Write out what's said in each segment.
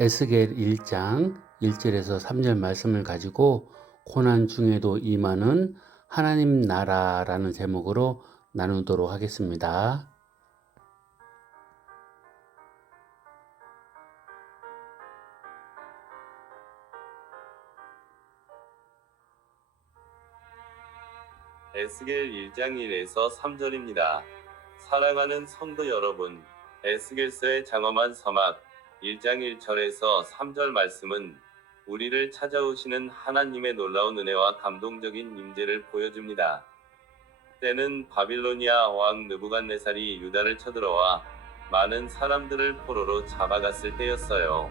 에스겔 1장 1절에서 3절 말씀을 가지고 고난 중에도 임하는 하나님 나라라는 제목으로 나누도록 하겠습니다. 에스겔 1장 1에서 3절입니다. 사랑하는 성도 여러분, 에스겔서의 장엄한 서막 1장 1절에서 3절 말씀은 우리를 찾아오시는 하나님의 놀라운 은혜와 감동적인 임재를 보여줍니다. 때는 바빌로니아 왕 느부갓네살이 유다를 쳐들어와 많은 사람들을 포로로 잡아갔을 때였어요.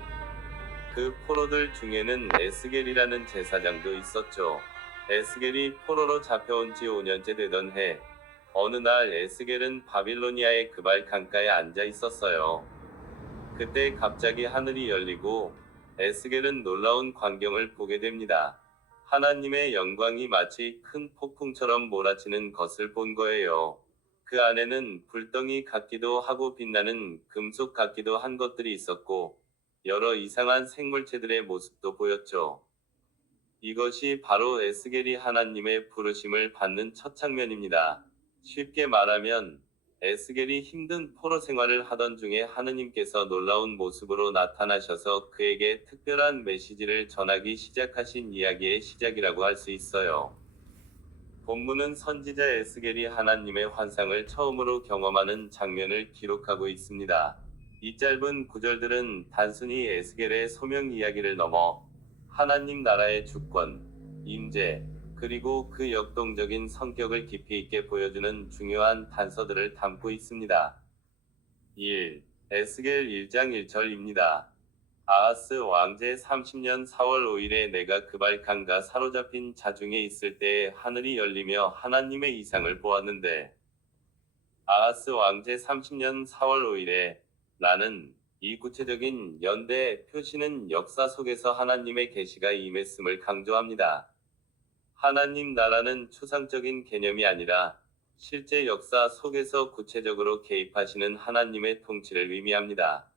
그 포로들 중에는 에스겔이라는 제사장도 있었죠. 에스겔이 포로로 잡혀온 지 5년째 되던 해, 어느 날 에스겔은 바빌로니아의 그발 강가에 앉아 있었어요. 그때 갑자기 하늘이 열리고 에스겔은 놀라운 광경을 보게 됩니다. 하나님의 영광이 마치 큰 폭풍처럼 몰아치는 것을 본 거예요. 그 안에는 불덩이 같기도 하고 빛나는 금속 같기도 한 것들이 있었고, 여러 이상한 생물체들의 모습도 보였죠. 이것이 바로 에스겔이 하나님의 부르심을 받는 첫 장면입니다. 쉽게 말하면 에스겔이 힘든 포로 생활을 하던 중에 하느님께서 놀라운 모습으로 나타나셔서 그에게 특별한 메시지를 전하기 시작하신 이야기의 시작이라고 할 수 있어요. 본문은 선지자 에스겔이 하나님의 환상을 처음으로 경험하는 장면을 기록하고 있습니다. 이 짧은 구절들은 단순히 에스겔의 소명 이야기를 넘어 하나님 나라의 주권, 임재, 그리고 그 역동적인 성격을 깊이 있게 보여주는 중요한 단서들을 담고 있습니다. 1. 에스겔 1장 1절입니다. 아하스 왕제 30년 4월 5일에 내가 그발 강가 사로잡힌 자 중에 있을 때에 하늘이 열리며 하나님의 이상을 보았는데, 아하스 왕제 30년 4월 5일에 라는 이 구체적인 연대 표시는 역사 속에서 하나님의 계시가 임했음을 강조합니다. 하나님 나라는 추상적인 개념이 아니라 실제 역사 속에서 구체적으로 개입하시는 하나님의 통치를 의미합니다.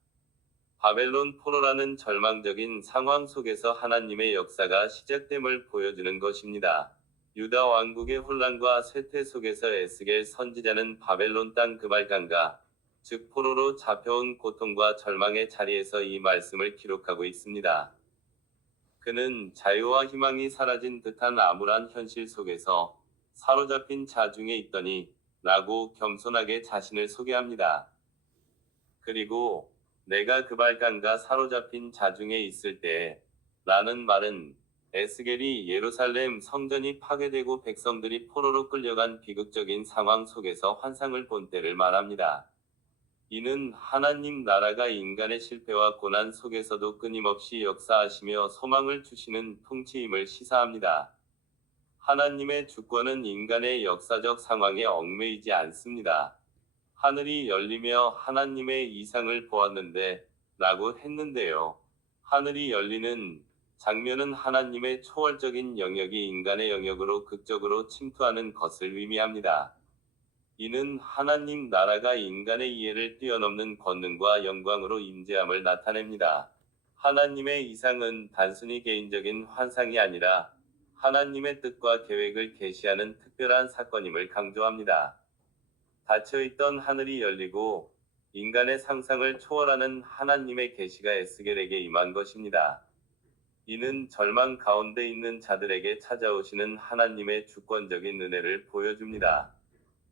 바벨론 포로라는 절망적인 상황 속에서 하나님의 역사가 시작됨을 보여주는 것입니다. 유다 왕국의 혼란과 쇠퇴 속에서 에스겔 선지자는 바벨론 땅 그발강가, 즉 포로로 잡혀온 고통과 절망의 자리에서 이 말씀을 기록하고 있습니다. 그는 자유와 희망이 사라진 듯한 암울한 현실 속에서 사로잡힌 자 중에 있더니 라고 겸손하게 자신을 소개합니다. 그리고 내가 그발강가 사로잡힌 자 중에 있을 때에 라는 말은 에스겔이 예루살렘 성전이 파괴되고 백성들이 포로로 끌려간 비극적인 상황 속에서 환상을 본 때를 말합니다. 이는 하나님 나라가 인간의 실패와 고난 속에서도 끊임없이 역사하시며 소망을 주시는 통치임을 시사합니다. 하나님의 주권은 인간의 역사적 상황에 얽매이지 않습니다. 하늘이 열리며 하나님의 이상을 보았는데 라고 했는데요. 하늘이 열리는 장면은 하나님의 초월적인 영역이 인간의 영역으로 극적으로 침투하는 것을 의미합니다. 이는 하나님 나라가 인간의 이해를 뛰어넘는 권능과 영광으로 임재함을 나타냅니다. 하나님의 이상은 단순히 개인적인 환상이 아니라 하나님의 뜻과 계획을 계시하는 특별한 사건임을 강조합니다. 닫혀있던 하늘이 열리고 인간의 상상을 초월하는 하나님의 계시가 에스겔에게 임한 것입니다. 이는 절망 가운데 있는 자들에게 찾아오시는 하나님의 주권적인 은혜를 보여줍니다.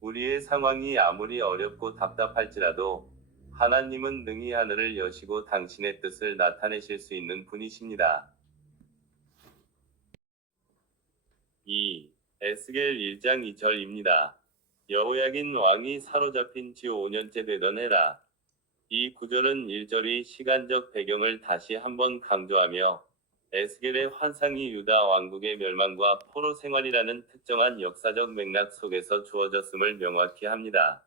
우리의 상황이 아무리 어렵고 답답할지라도 하나님은 능히 하늘을 여시고 당신의 뜻을 나타내실 수 있는 분이십니다. 2. 에스겔 1장 2절입니다. 여호야긴 왕이 사로잡힌 지 5년째 되던 해라. 이 구절은 1절의 시간적 배경을 다시 한번 강조하며 에스겔의 환상이 유다 왕국의 멸망과 포로 생활이라는 특정한 역사적 맥락 속에서 주어졌음을 명확히 합니다.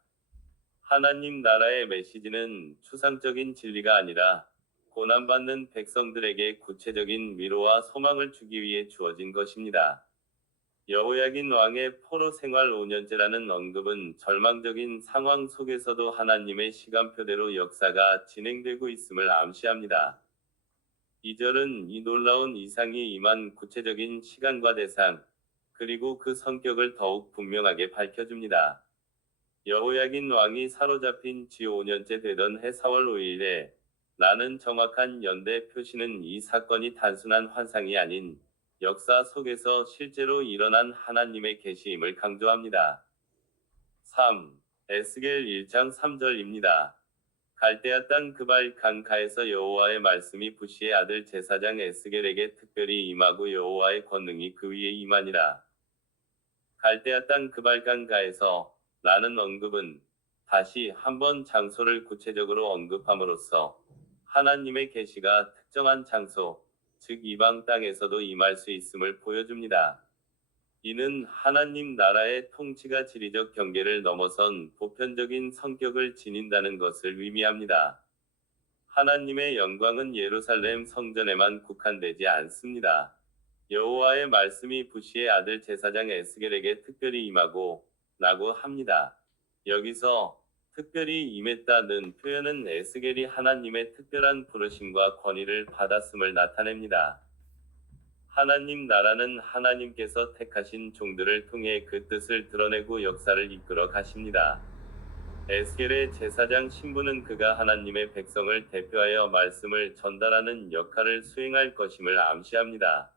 하나님 나라의 메시지는 추상적인 진리가 아니라 고난받는 백성들에게 구체적인 위로와 소망을 주기 위해 주어진 것입니다. 여호야긴 왕의 포로 생활 5년째라는 언급은 절망적인 상황 속에서도 하나님의 시간표대로 역사가 진행되고 있음을 암시합니다. 2절은 이 놀라운 이상이 임한 구체적인 시간과 대상, 그리고 그 성격을 더욱 분명하게 밝혀줍니다. 여호야긴 왕이 사로잡힌 지 5년째 되던 해 4월 5일에 라는 정확한 연대 표시는 이 사건이 단순한 환상이 아닌 역사 속에서 실제로 일어난 하나님의 계시임을 강조합니다. 3. 에스겔 1장 3절입니다. 갈대아 땅 그발 강가에서 여호와의 말씀이 부시의 아들 제사장 에스겔에게 특별히 임하고 여호와의 권능이 그 위에 임하니라. 갈대아 땅 그발 강가에서 라는 언급은 다시 한번 장소를 구체적으로 언급함으로써 하나님의 계시가 특정한 장소, 즉 이방 땅에서도 임할 수 있음을 보여줍니다. 이는 하나님 나라의 통치가 지리적 경계를 넘어선 보편적인 성격을 지닌다는 것을 의미합니다. 하나님의 영광은 예루살렘 성전에만 국한되지 않습니다. 여호와의 말씀이 부시의 아들 제사장 에스겔에게 특별히 임하고 라고 합니다. 여기서 특별히 임했다는 표현은 에스겔이 하나님의 특별한 부르심과 권위를 받았음을 나타냅니다. 하나님 나라는 하나님께서 택하신 종들을 통해 그 뜻을 드러내고 역사를 이끌어 가십니다. 에스겔의 제사장 신분은 그가 하나님의 백성을 대표하여 말씀을 전달하는 역할을 수행할 것임을 암시합니다.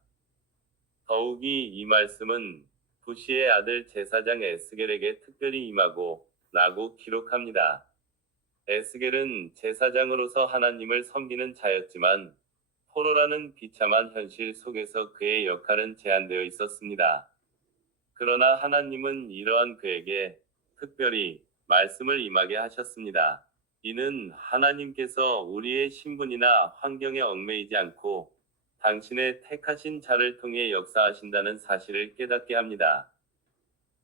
더욱이 이 말씀은 부시의 아들 제사장 에스겔에게 특별히 임하고 라고 기록합니다. 에스겔은 제사장으로서 하나님을 섬기는 자였지만 포로라는 비참한 현실 속에서 그의 역할은 제한되어 있었습니다. 그러나 하나님은 이러한 그에게 특별히 말씀을 임하게 하셨습니다. 이는 하나님께서 우리의 신분이나 환경에 얽매이지 않고 당신의 택하신 자를 통해 역사하신다는 사실을 깨닫게 합니다.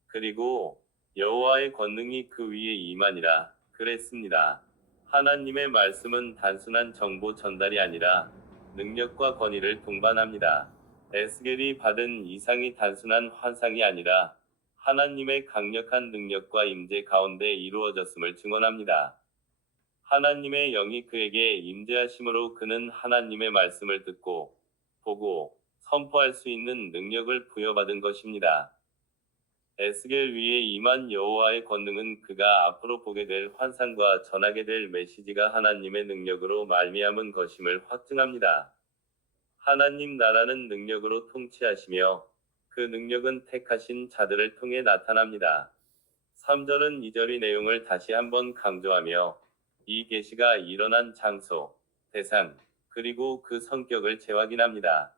그리고 여호와의 권능이 그 위에 임하니라 그랬습니다. 하나님의 말씀은 단순한 정보 전달이 아니라 능력과 권위를 동반합니다. 에스겔이 받은 이상이 단순한 환상이 아니라 하나님의 강력한 능력과 임재 가운데 이루어졌음을 증언합니다. 하나님의 영이 그에게 임재하심으로 그는 하나님의 말씀을 듣고 보고 선포할 수 있는 능력을 부여받은 것입니다. 에스겔 위에 임한 여호와의 권능은 그가 앞으로 보게 될 환상과 전하게 될 메시지가 하나님의 능력으로 말미암은 것임을 확증합니다. 하나님 나라는 능력으로 통치하시며 그 능력은 택하신 자들을 통해 나타납니다. 3절은 2절의 내용을 다시 한번 강조하며 이 계시가 일어난 장소, 대상, 그리고 그 성격을 재확인합니다.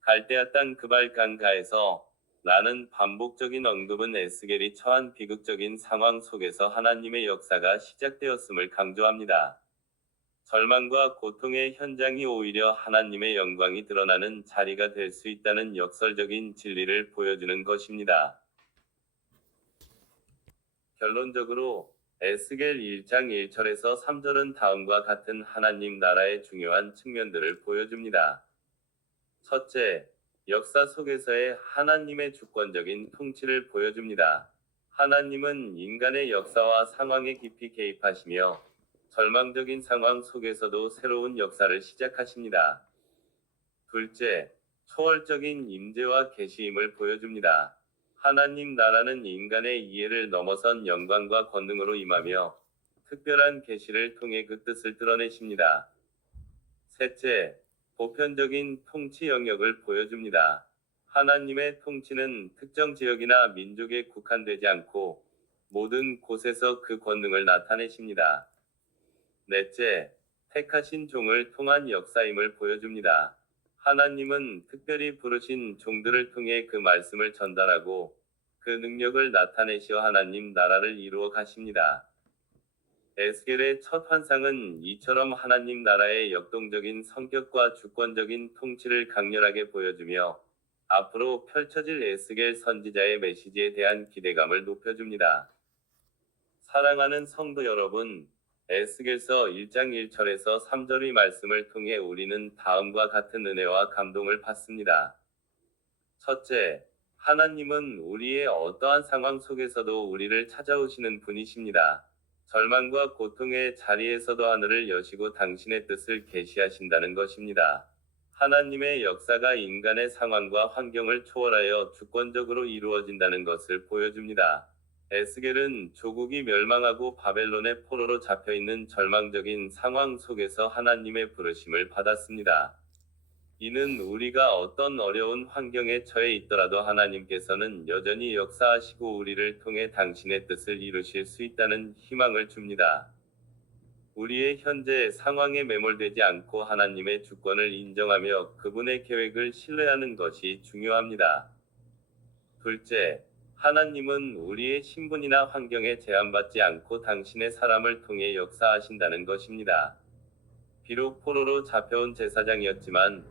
갈대아 땅 그발 강가에서 라는 반복적인 언급은 에스겔이 처한 비극적인 상황 속에서 하나님의 역사가 시작되었음을 강조합니다. 절망과 고통의 현장이 오히려 하나님의 영광이 드러나는 자리가 될 수 있다는 역설적인 진리를 보여주는 것입니다. 결론적으로 에스겔 1장 1절에서 3절은 다음과 같은 하나님 나라의 중요한 측면들을 보여줍니다. 첫째, 역사 속에서의 하나님의 주권적인 통치를 보여줍니다. 하나님은 인간의 역사와 상황에 깊이 개입하시며 절망적인 상황 속에서도 새로운 역사를 시작하십니다. 둘째, 초월적인 임재와 계시임을 보여줍니다. 하나님 나라는 인간의 이해를 넘어선 영광과 권능으로 임하며 특별한 계시를 통해 그 뜻을 드러내십니다. 셋째, 보편적인 통치 영역을 보여줍니다. 하나님의 통치는 특정 지역이나 민족에 국한되지 않고 모든 곳에서 그 권능을 나타내십니다. 넷째, 택하신 종을 통한 역사임을 보여줍니다. 하나님은 특별히 부르신 종들을 통해 그 말씀을 전달하고 그 능력을 나타내시어 하나님 나라를 이루어 가십니다. 에스겔의 첫 환상은 이처럼 하나님 나라의 역동적인 성격과 주권적인 통치를 강렬하게 보여주며 앞으로 펼쳐질 에스겔 선지자의 메시지에 대한 기대감을 높여줍니다. 사랑하는 성도 여러분, 에스겔서 1장 1절에서 3절의 말씀을 통해 우리는 다음과 같은 은혜와 감동을 받습니다. 첫째, 하나님은 우리의 어떠한 상황 속에서도 우리를 찾아오시는 분이십니다. 절망과 고통의 자리에서도 하늘을 여시고 당신의 뜻을 계시하신다는 것입니다. 하나님의 역사가 인간의 상황과 환경을 초월하여 주권적으로 이루어진다는 것을 보여줍니다. 에스겔은 조국이 멸망하고 바벨론의 포로로 잡혀있는 절망적인 상황 속에서 하나님의 부르심을 받았습니다. 이는 우리가 어떤 어려운 환경에 처해 있더라도 하나님께서는 여전히 역사하시고 우리를 통해 당신의 뜻을 이루실 수 있다는 희망을 줍니다. 우리의 현재 상황에 매몰되지 않고 하나님의 주권을 인정하며 그분의 계획을 신뢰하는 것이 중요합니다. 둘째, 하나님은 우리의 신분이나 환경에 제한받지 않고 당신의 사람을 통해 역사하신다는 것입니다. 비록 포로로 잡혀온 제사장이었지만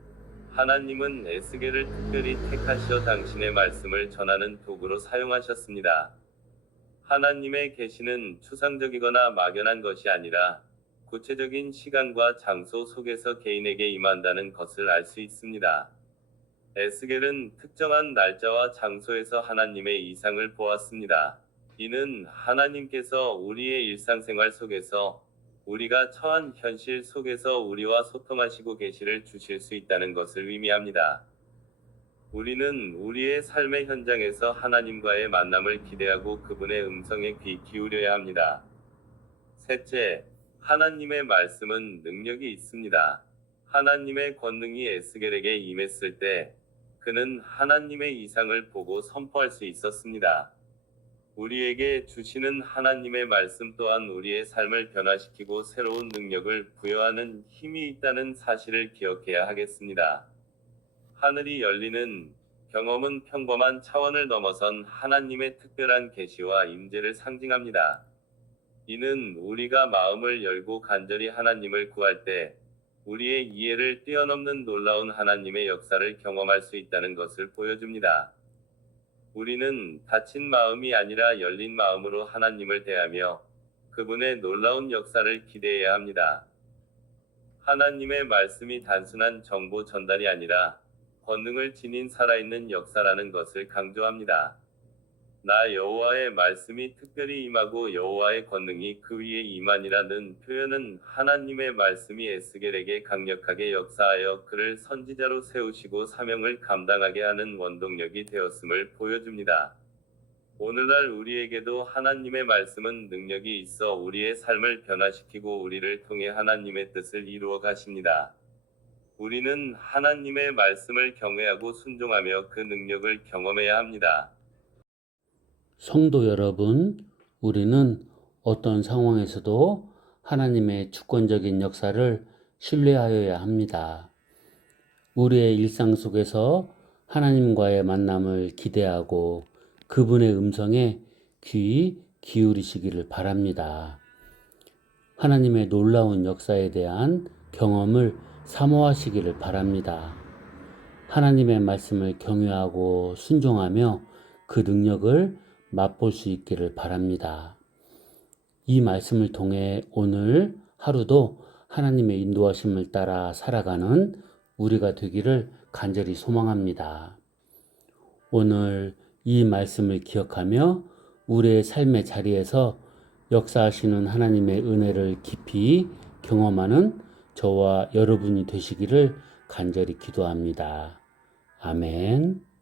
하나님은 에스겔을 특별히 택하시어 당신의 말씀을 전하는 도구로 사용하셨습니다. 하나님의 계시는 추상적이거나 막연한 것이 아니라 구체적인 시간과 장소 속에서 개인에게 임한다는 것을 알 수 있습니다. 에스겔은 특정한 날짜와 장소에서 하나님의 이상을 보았습니다. 이는 하나님께서 우리의 일상생활 속에서 우리가 처한 현실 속에서 우리와 소통하시고 계시를 주실 수 있다는 것을 의미합니다. 우리는 우리의 삶의 현장에서 하나님과의 만남을 기대하고 그분의 음성에 귀 기울여야 합니다. 셋째, 하나님의 말씀은 능력이 있습니다. 하나님의 권능이 에스겔에게 임했을 때 그는 하나님의 이상을 보고 선포할 수 있었습니다. 우리에게 주시는 하나님의 말씀 또한 우리의 삶을 변화시키고 새로운 능력을 부여하는 힘이 있다는 사실을 기억해야 하겠습니다. 하늘이 열리는 경험은 평범한 차원을 넘어선 하나님의 특별한 계시와 임재를 상징합니다. 이는 우리가 마음을 열고 간절히 하나님을 구할 때 우리의 이해를 뛰어넘는 놀라운 하나님의 역사를 경험할 수 있다는 것을 보여줍니다. 우리는 닫힌 마음이 아니라 열린 마음으로 하나님을 대하며 그분의 놀라운 역사를 기대해야 합니다. 하나님의 말씀이 단순한 정보 전달이 아니라 권능을 지닌 살아있는 역사라는 것을 강조합니다. 나 여호와의 말씀이 특별히 임하고 여호와의 권능이 그 위에 임하니라는 표현은 하나님의 말씀이 에스겔에게 강력하게 역사하여 그를 선지자로 세우시고 사명을 감당하게 하는 원동력이 되었음을 보여줍니다. 오늘날 우리에게도 하나님의 말씀은 능력이 있어 우리의 삶을 변화시키고 우리를 통해 하나님의 뜻을 이루어 가십니다. 우리는 하나님의 말씀을 경외하고 순종하며 그 능력을 경험해야 합니다. 성도 여러분, 우리는 어떤 상황에서도 하나님의 주권적인 역사를 신뢰하여야 합니다. 우리의 일상 속에서 하나님과의 만남을 기대하고 그분의 음성에 귀 기울이시기를 바랍니다. 하나님의 놀라운 역사에 대한 경험을 사모하시기를 바랍니다. 하나님의 말씀을 경외하고 순종하며 그 능력을 맛볼 수 있기를 바랍니다. 이 말씀을 통해 오늘 하루도 하나님의 인도하심을 따라 살아가는 우리가 되기를 간절히 소망합니다. 오늘 이 말씀을 기억하며 우리의 삶의 자리에서 역사하시는 하나님의 은혜를 깊이 경험하는 저와 여러분이 되시기를 간절히 기도합니다. 아멘.